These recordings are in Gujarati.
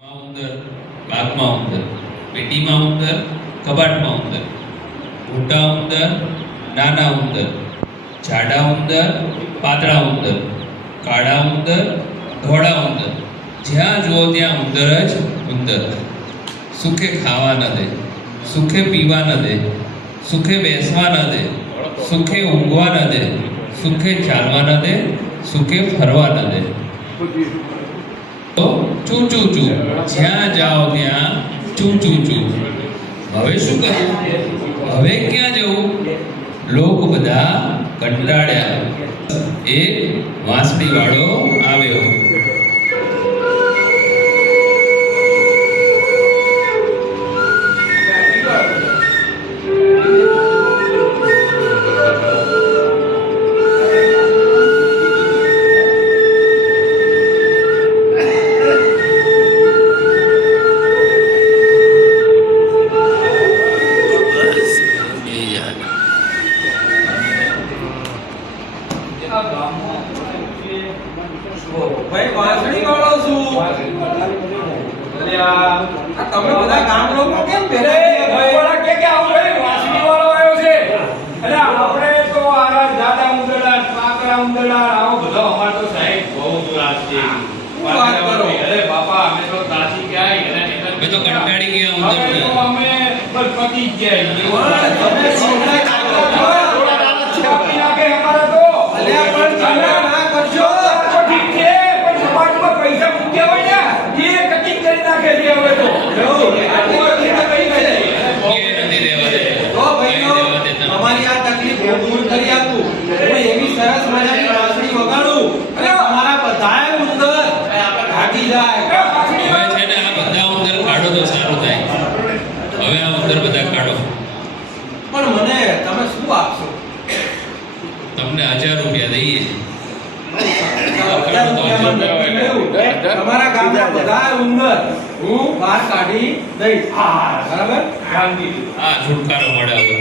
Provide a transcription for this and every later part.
ઉંદર, બાગમાં ઉંદર, પેટીમાં ઉંદર, કબાટમાં ઉંદર, મોટા ઉંદર, નાના ઉંદર, જાડા ઉંદર, પાતળા ઉંદર, કાળા ઉંદર, ધોળા ઉંદર, જ્યાં જુઓ ત્યાં ઉંદર જ ઉંદર. સુખે ખાવા ન દે, સુખે પીવા ન દે, સુખે બેસવા ન દે, સુખે ઊંઘવા ન દે, સુખે ચાલવા ન દે, સુખે ફરવા ન દે. ચૂ ચૂ ચૂ, જ્યાં જાઓ ત્યાં ચૂ ચૂ ચૂ. હવે શું કરવું? હવે ક્યાં જવું? લોક બધા કંટાળ્યા. એક વાંસળી વાળો આવ્યો. ભાઈ વાંસળી વાળો છું. તમે બધા ગામ લોકો કેમ ભેગા કે આવું ભાઈ વાંસળી વાળો આવ્યો છે? અરે આપણે તો આરા દાદા ઉંદરડા, કાકરા ઉંદરડા, આવો બધો અમાર તો સાહેબ બહુ દુરાશ છે. વાત કરો. અરે બાપા અમે તો ત્રાસી ગયા અમે તો કંટાળી ગયા હવે તો અમે બસ પતી જ ગયા. તમે છોકરા કાઢો છો. કાપી નાખે અમારે તો. અલ્યા પણ તમે ના કરશો. તો ઠીક છે પણ સમાજમાં પૈસા મૂક્યા હોય ને એ કટિંગ કરી નાખે છે હવે તો. નથી રહેવા દે. તો ભાઈઓ તમારી આ તકલીફ હું દૂર કરી આપું. હું એવી સરસ મજાની વાંસળી વગાડું અને તમારા બધાય ઉંદર ભાગી જાય. હવે છે ને આ બધા ઉંદર કાઢો તો સારું થાય. હવે આ ઉંદર બધા કાઢો. પણ મને તમે શું આપશો? તમને 1000 રૂપિયા દઈએ. તમારા ગામના બધા ઉંદર હું બહાર કાઢી દઈશ. બરાબર? આ છુટકારો મળે હવે.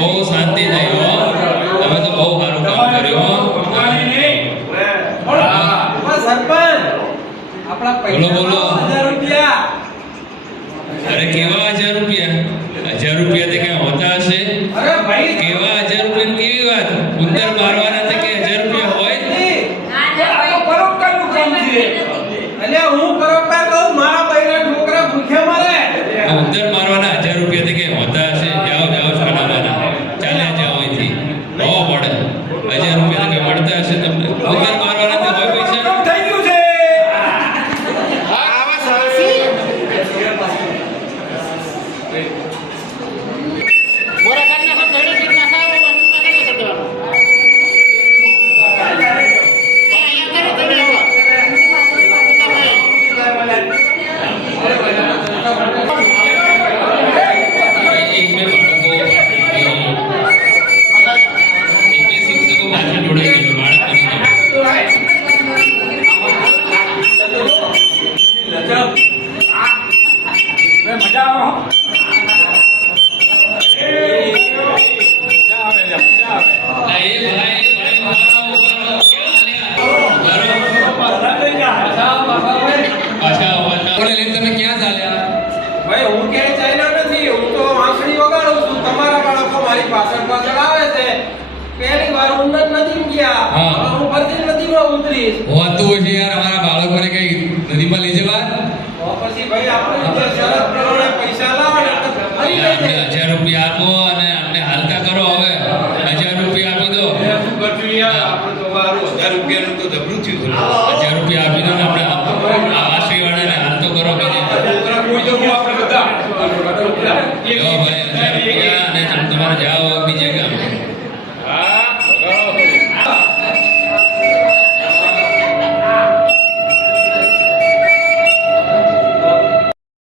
બહુ શાંતિ થઈ હો. તમે તો બહુ સારું કામ કર્યું હો. સરપંચ આપણા પૈસા બોલો. 1000 રૂપિયા. અરે કેવા 1000 રૂપિયા? 1000 રૂપિયા તે કઈ હોતા હશે? અરે ભાઈ કેવા 1000 રૂપિયા? કેવી વાત? ઉંદર મારવાના તે કે 1000 રૂપિયા હોય? પરોપકારનું કામ છે. અલ્યા હું પરોપકાર કહું, મારા બૈરા છોકરા ભૂખ્યા મરે. ઉંદર મારવાના 1000 રૂપિયા તે કઈ હોતા હશે? જાઓ જાઓ ચલાવવાના. ચાલ્યા જાઓ અહીંથી. બહુ પડે. 1000 રૂપિયા તે કઈ મળતા હશે તમને? ઉંદર મારવાના તે હોય પૈસા? કામ થઈ ગયું છે. તમે ક્યાં ચાલ્યા? ભાઈ હું ક્યાંય ચાલ્યો નથી. હું તો વાંસળી વગાડું છું. તમારા બાળકો મારી પાછળ પાછળ આવે છે. પહેલી વાર ઉંદર નદી ગયા. હા. હવે હું ફરતી નદીમાં ઉતરીશ. હોતું હોય છે યાર, અમારા બાળકોને કઈ નદીમાં લઈ જવા. તો પછી ભાઈ આપણે જે શરત પ્રમાણે અમને 1000 રૂપિયા આપો અને અમને હાલકા કરો હવે 1000 રૂપિયા આપી દો શું કરશું યાર આપણે તો 1000 રૂપિયાનું તો જબરું થયું 1000 રૂપિયા આપી દો ને આપણે